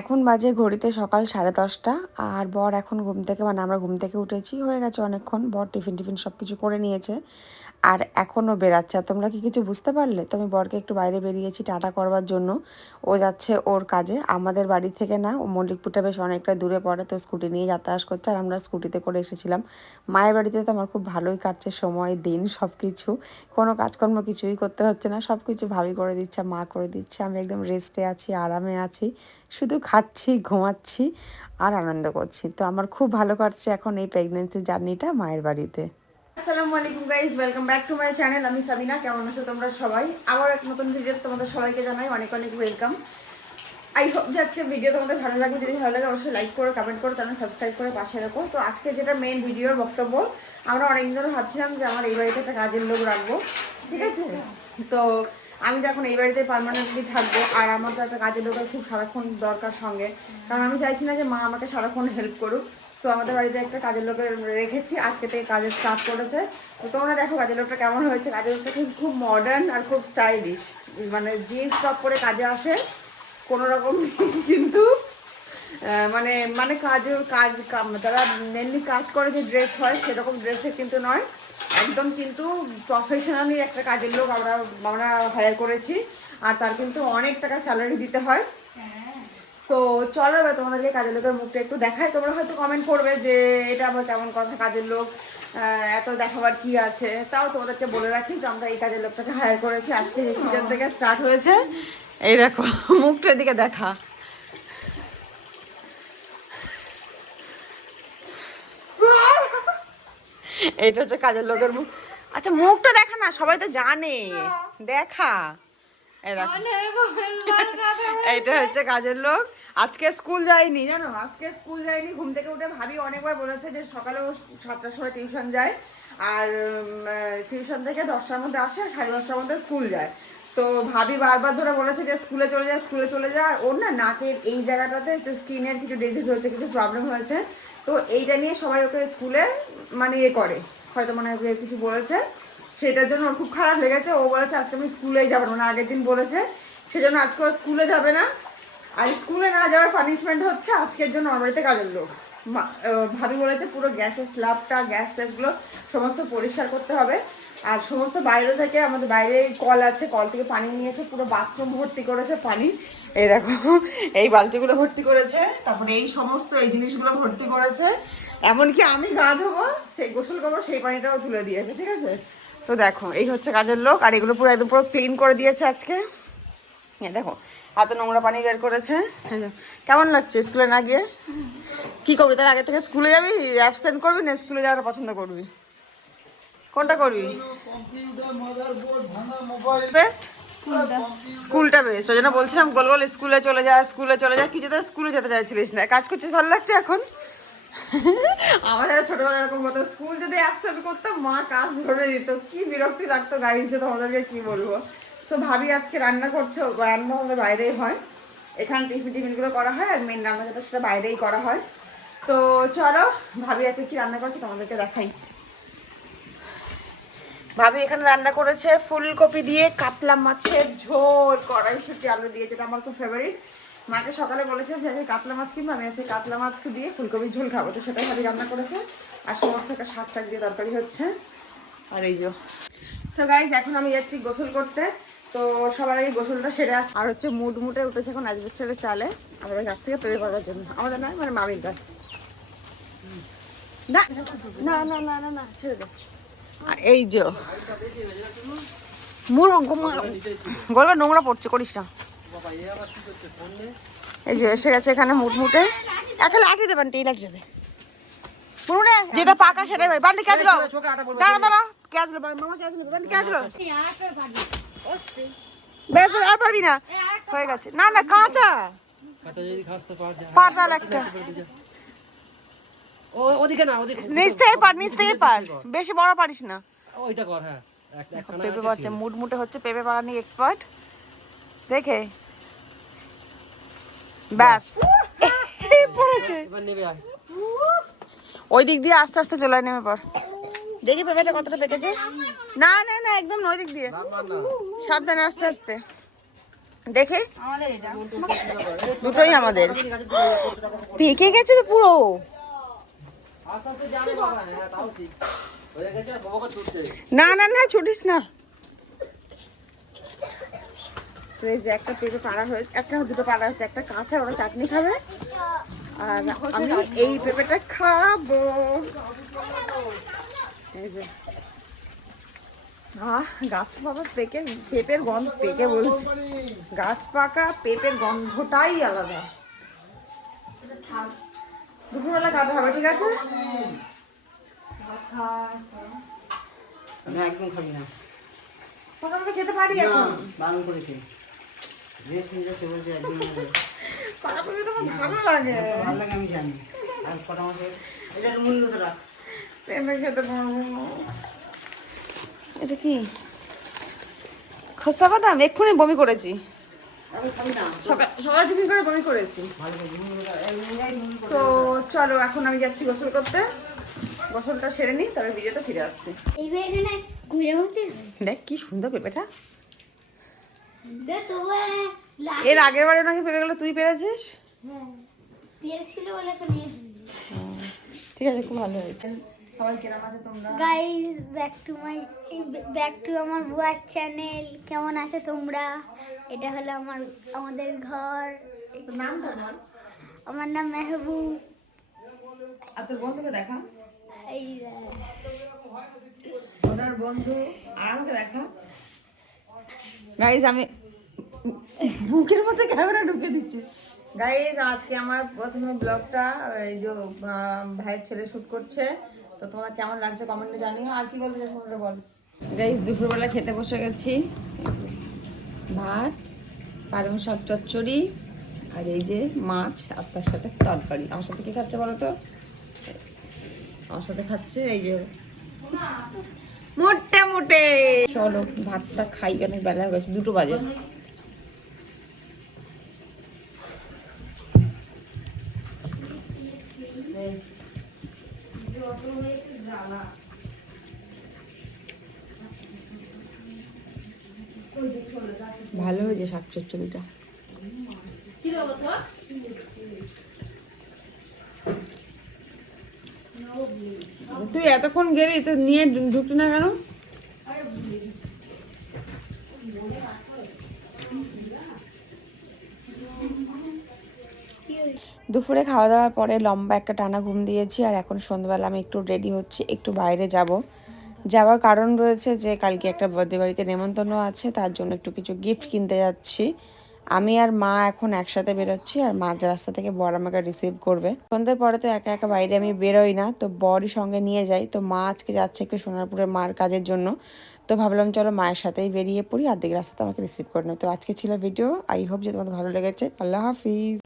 এখন বাজে ঘড়িতে সকাল 10:30 আর বর এখন ঘুম থেকে আমরা ঘুম থেকে উঠেছি, হয়ে গেছে অনেকক্ষণ। বর টিফিন সব কিছু করে নিয়েছে আর এখনও বেরাচ্ছে। আর তোমরা কি কিছু বুঝতে পারলে? তো আমি বরকে একটু বাইরে বেরিয়েছি টাটা করবার জন্য। ও যাচ্ছে ওর কাজে। আমাদের বাড়ি থেকে না, ও মল্লিকপুরটা বেশ অনেকটা দূরে পড়ে, তো স্কুটি নিয়ে যাতায়াত করছে আর আমরা স্কুটিতে করে এসেছিলাম। মায়ের বাড়িতে তো আমার খুব ভালোই কাটছে সময় দিন, সব কিছু, কোনো কাজকর্ম কিছুই করতে হচ্ছে না, সব কিছু ভাবি করে দিচ্ছে, মা করে দিচ্ছে। আমি একদম রেস্টে আছি, আরামে আছি, শুধু খাচ্ছি, ঘুমাচ্ছি আর আনন্দ করছি। তো আমার খুব ভালো কাটছে এখন এই প্রেগনেন্সি জার্নিটা মায়ের বাড়িতে। আসসালামু আলাইকুম guys, welcome back to my channel. আমি সাবিনা। কেমন আছো তোমরা সবাই? আবার এক নতুন ভিডিও তোমাদের সবাইকে জানাই অনেক অনেক ওয়েলকাম। আই হোপ যে আজকে ভিডিও তোমাদের ভালো লাগবে। যদি ভালো লাগে অবশ্যই লাইক করো, কমেন্ট করো, চ্যানেল সাবস্ক্রাইব করে পাশে রাখো। তো আজকে যেটা মেন ভিডিওর বক্তব্য, আমরা অনেকদিন ধরে ভাবছিলাম যে আমার এই বাড়িতে একটা কাজের লোক রাখবো, ঠিক আছে? তো আমি তো এখন এই বাড়িতে পার্মানেন্টলি থাকবো আর আমার তো একটা কাজের লোকের খুব সারাক্ষণ দরকার সঙ্গে, কারণ আমি চাইছি না যে মা আমাকে সারাক্ষণ হেল্প করুক। সো আমাদের বাড়িতে একটা কাজের লোকের রেখেছি, আজকে থেকে কাজের স্টার্ট করেছে। তো তোমরা দেখো কাজের লোকটা কেমন হয়েছে। কাজের লোকটা কিন্তু খুব মডার্ন আর খুব স্টাইলিশ, মানে জিন্স টপ পরে কাজে আসে কোনো রকম, কিন্তু মানে মানে কাজ যারা মেনলি কাজ করে যে ড্রেস হয় সেরকম ড্রেসে কিন্তু নয়, একদম কিন্তু প্রফেশনালি একটা কাজের লোক আমরা হায়ার করেছি আর তার কিন্তু অনেক টাকা স্যালারি দিতে হয়। সো চলো এবার তোমাদেরকে কাজের লোকের মুখটা একটু দেখাই। তোমরা হয়তো কমেন্ট করবে যে এটা আবার কেমন কথা, কাজের লোক এত দেখাবার কি আছে। তাও তোমাদেরকে বলে রাখি যে আমরা এই কাজের লোকটাকে হায়ার করেছি, আজকে কিচেন থেকে স্টার্ট হয়েছে। এই দেখো মুখটার দিকে দেখা, এটা হচ্ছে কাজের লোকের মুখ। আচ্ছা মুখটা দেখা না, সবাই তো জানে, দেখা। এই দেখো এইটা হচ্ছে কাজের লোক। আজকে স্কুল যায়নি জানো, আজকে স্কুল যায়নি। ঘুম থেকে উঠে ভাবি অনেকবার বলেছে যে সকালেও 7টার সময় টিউশন যায় আর টিউশন থেকে 10টার মধ্যে আসে, 10:30টার মধ্যে স্কুল যায়। তো ভাবি বারবার ধরে বলেছে যে স্কুলে চলে যায়, স্কুলে চলে যায়। ওর না নাকের এই জায়গাটাতে স্কিনের কিছু ডিজিজ হয়েছে, কিছু প্রবলেম হয়েছে। তো এইটা নিয়ে সবাই ওকে স্কুলে মানে করে, হয়তো মানে কিছু বলেছে, সেটার জন্য ওর খুব খারাপ লেগেছে। ও বলেছে আজকে আমি স্কুলেই যাবো না, আগের দিন বলেছে, সেজন্য আজকে ও স্কুলে যাবে না। আর স্কুলে না যাওয়ার পানিশমেন্ট হচ্ছে আজকের জন্য আমার বাড়িতে কাজের লোক। ভাবি বলেছে পুরো গ্যাসের স্ল্যাবটা, গ্যাস ট্যাসগুলো সমস্ত পরিষ্কার করতে হবে। আর সমস্ত বাইরে থেকে, আমাদের বাইরে কল আছে, কল থেকে পানি নিয়েছে, পুরো বাথরুম ভর্তি করেছে পানি। এই দেখো এই বালতিগুলো ভর্তি করেছে, তারপরে এই সমস্ত এই জিনিসগুলো ভর্তি করেছে। এমনকি আমি গা ধোবো, সেই গোসল করবো, সেই পানিটাও তুলে দিয়েছে, ঠিক আছে? তো দেখো এই হচ্ছে কাজের লোক। আর এগুলো পুরো একদম পুরো ক্লিন করে দিয়েছে আজকে। হ্যাঁ দেখো হাতে নোংরা পানি বের করেছে। কেমন লাগছে স্কুলে না গিয়ে? কি করবি তার আগে থেকে? স্কুলে যাবি, অ্যাবসেন্ট করবি না স্কুলে যাওয়াটা পছন্দ করবি? কোনটা করবি? বেস্ট, স্কুলটা বেস্ট। ওই জন্য বলছিলাম গোল গোল স্কুলে চলে যা, স্কুলে চলে যা। কিছু তো স্কুলে যেতে চাইছিলিস না, কাজ করছিস, ভালো লাগছে এখন। আমাদের ছোটবেলা এরকম হতো, স্কুল যদি অ্যাবসেন্ট করতাম মা কাজ ধরে দিত, কি বিরক্তি লাগতো গাইছে, তোমাদেরকে কি বলবো। সো ভাবি আজকে রান্না করছে, রান্না আমাদের বাইরেই হয়, এখানে টিফিনগুলো করা হয় আর মেন রান্না যেটা সেটা বাইরেই করা হয়। তো চলো ভাবি আজকে কি রান্না করছে তোমাদেরকে দেখাই। ভাবি এখানে রান্না করেছে ফুলকপি দিয়ে কাতলা মাছের ঝোল, কড়াইশুঁটি আলু দিয়ে, যেটা আমার খুব ফেভারিট। মাকে সকালে বলেছিলাম যে আজকে কাতলা মাছ কিনবো, আমি আজকে কাতলা মাছকে দিয়ে ফুলকপির ঝোল খাবো, তো সেটাই ভাবি রান্না করেছে। আর সমস্ত একটা শাক টাক দিয়ে তরকারি হচ্ছে। আর এই যে সো গাইজ এখন আমি যাচ্ছি গোসল করতে। তো সবার আগে গোসলটা সেরে আস। আর হচ্ছে মুড মুটে উঠেছে এখন অ্যাজবেস্টারের চালে আমাদের কাছ থেকে তৈরি করার জন্য, আমাদের নয় মানে মামির কাছ। না না না না না না ছেড়ে দে। আর এই যে গলা নোংরা পড়ছে, করিস না। এই যে এসে গেছে এখানে মুটমুটে। একটা লাঠি দেবেন, এই লাঠি দে যেটা পাকা সেটাই বান্ডি ক্যাচ লো। দাঁড়া দাঁড়া ক্যাচ লো মামা, ক্যাচ লো বান্ডি, ক্যাচ লো। বেশ বেশ আর পারবি না, হয়ে গেছে। না না কাঁচা পাতাল একটা, ওদিকে না, ওদিকে নিচ থেকে পার, নিচ থেকে পার, বেশি বড় পারিস না। ওইটা কর। হ্যাঁ পেঁপে পাচ্ছে, মুটমুটে হচ্ছে পেঁপে বাগানি এক্সপার্ট দেখে। ব্যাস পড়েছে, এবার নেবে আয়। ওই দিক দিয়ে আস্তে আস্তে চলে নেমে পর। দেখি পেঁপেটা কতটা পেকেছে। না না না একদম ওই দিক দিয়ে, সাবধানে আস্তে আস্তে। দেখে আমাদের এটা দুটোই আমাদের পেকে গেছে তো পুরো। আস্তে আস্তে যাবে বাবা, হ্যাঁ তাও ঠিক হয়ে গেছে। আর বাবাকে ছুটছে। না না না ছুটিস না। তো এই যে একটা পেঁপে পাড়া হয়েছে, একটা না দুটো পাড়া হচ্ছে, একটা কাঁচা, ওরা চাটনি খাবে আর আমি এই পেঁপেটা খাবো। এই যে গাছ পাকা পেঁপের গন্ধ, পেকে বলছি, গাছ পাকা পেঁপের গন্ধটাই আলাদা। দুপুরবেলা খাওয়া হবে, ঠিক আছে? না একদম খাবি না, তখন আমরা খেতে পারি এখন। বারণ করেছি ড্রেস কিনতে সে বলছে একদম পাকা পেঁপে তোমার ভালো লাগে? ভালো লাগে আমি জানি। আর কটা মাসে এটা একটু মূল্য তো রাখ। পেঁপে খেতে পারবো না। এটা কি খসা বাদাম? এক্ষুনি বমি করেছি, আমি খাবি না, সকাল টিফিন করে বমি করেছি। ভালো করে মূল্যটা এই মূল্য তো চলো এখন আমি যাচ্ছি গোসল করতে, গোসলটা সেরে নিই, তবে ভিডিওতে ফিরে আসছি। এইবার এখানে ঘুরে ঘুরতে দেখ কি সুন্দর পেঁপেটা। দে তবু এর আগের বারে নাকি পেঁপেগুলো তুই পেরেছিস। পেরেছিল বলে এখন ঠিক আছে, খুব ভালো হয়েছে। সবাই কেরাম আছে তোমরা? গাইস ব্যাক টু আমার বুয়ার চ্যানেল। কেমন আছে তোমরা? এটা হলো আমাদের ঘর। নামটা বল। আমার নাম মেহবুব। আর তোর বন্ধুকে দেখা, এই ওনার বন্ধু, আর আমাকে দেখা। গাইজ আমি বুকের মধ্যে ক্যামেরা ঢুকে দিচ্ছিস। গাইজ আজকে আমার প্রথম ব্লগটা এই যে ভাইয়ের ছেলে শুট করছে, তো তোমার কেমন লাগছে কমেন্টে জানিও। আর কি বলতে চাস আমাকে বল। গাইজ দুপুরবেলা খেতে বসে গেছি, ভাত, পালং শাক চচ্চড়ি, আর এই যে মাছ, আর তার সাথে তরকারি। আমার সাথে কি খাচ্ছে বলো তো? আমার সাথে খাচ্ছে এই যে মোটে মোটে। চলো ভাতটা খাই, অনেক বেলা হয়ে গেছে, 2টো বাজে। ভালো হয়েছে শাক চচ্চড়িটা। তুই এতক্ষণ গেলি তো নিয়ে ঢুকলি না কেন? দুপুরে খাওয়া দাওয়ার পরে লম্বা একটা টানা ঘুম দিয়েছি, আর এখন সন্ধ্যাবেলা আমি একটু রেডি হচ্ছি, একটু বাইরে যাওয়ার কারণ রয়েছে যে কালকে একটা বার্থডে বাড়িতে নেমন্তন্ন আছে, তার জন্য একটু কিছু গিফট কিনতে যাচ্ছি। আমি আর মা এখন একসাথে বেরোচ্ছি, আর মা যে রাস্তা থেকে বর আমাকে রিসিভ করবে। সন্ধ্যের পরে তো একা একা বাইরে আমি বেরোই না, তো বরই সঙ্গে নিয়ে যাই। তো মা আজকে যাচ্ছে একটু সোনারপুরে মার কাজের জন্য, তো ভাবলাম চলো মায়ের সাথেই বেরিয়ে পড়ি, অর্ধেক রাস্তাতে আমাকে রিসিভ করে নেয়। তো আজকে ছিল ভিডিও, আই হোপ যে তোমাদের ভালো লেগেছে। আল্লাহ হাফিজ।